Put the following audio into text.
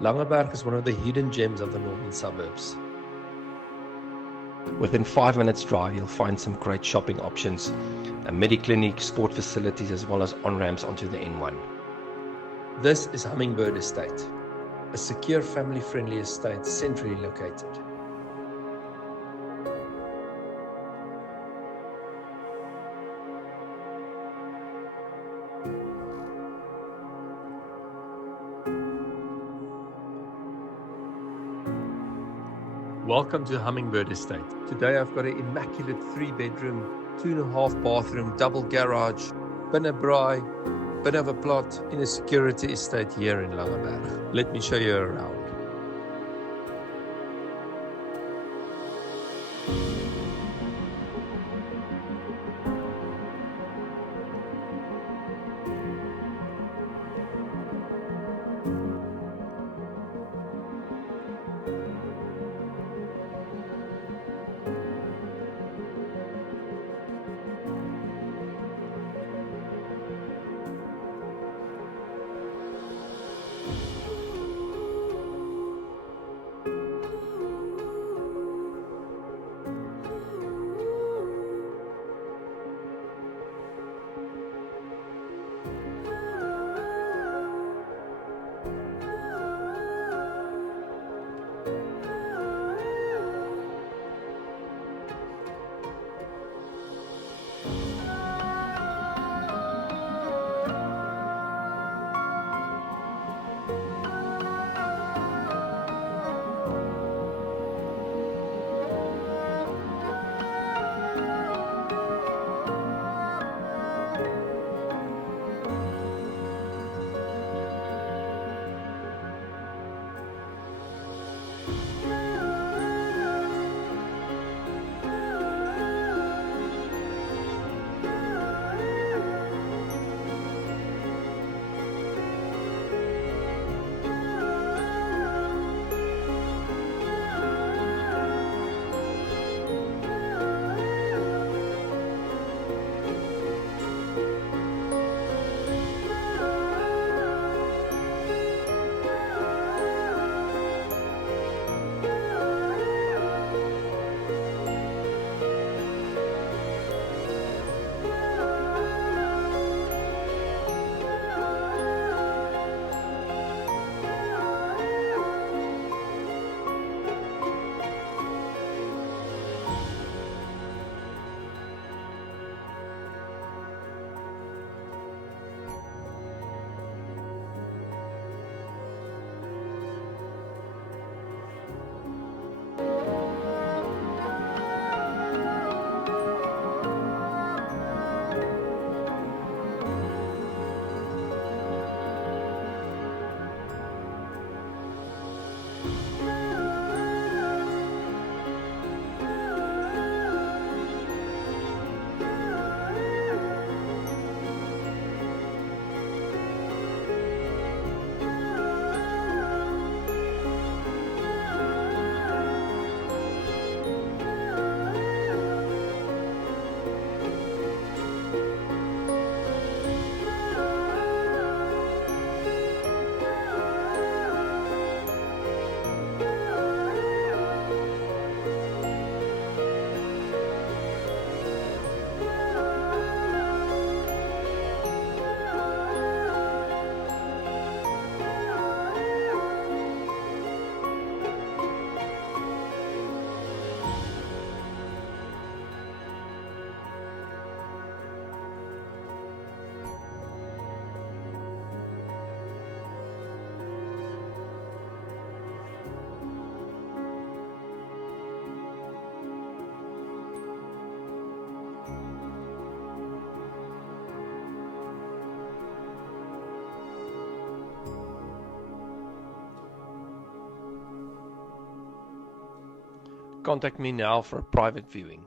Langeberg is one of the hidden gems of the northern suburbs. Within 5 minutes drive, you'll find some great shopping options, a Mediclinic, sport facilities, as well as on-ramps onto the N1. This is Hummingbird Estate, a secure family-friendly estate centrally located. Welcome to Hummingbird Estate. Today I've got an immaculate 3-bedroom, 2.5 bathroom, double garage, binne braai, bit of a plot in a security estate here in Langeberg. Let me show you around. Contact me now for a private viewing.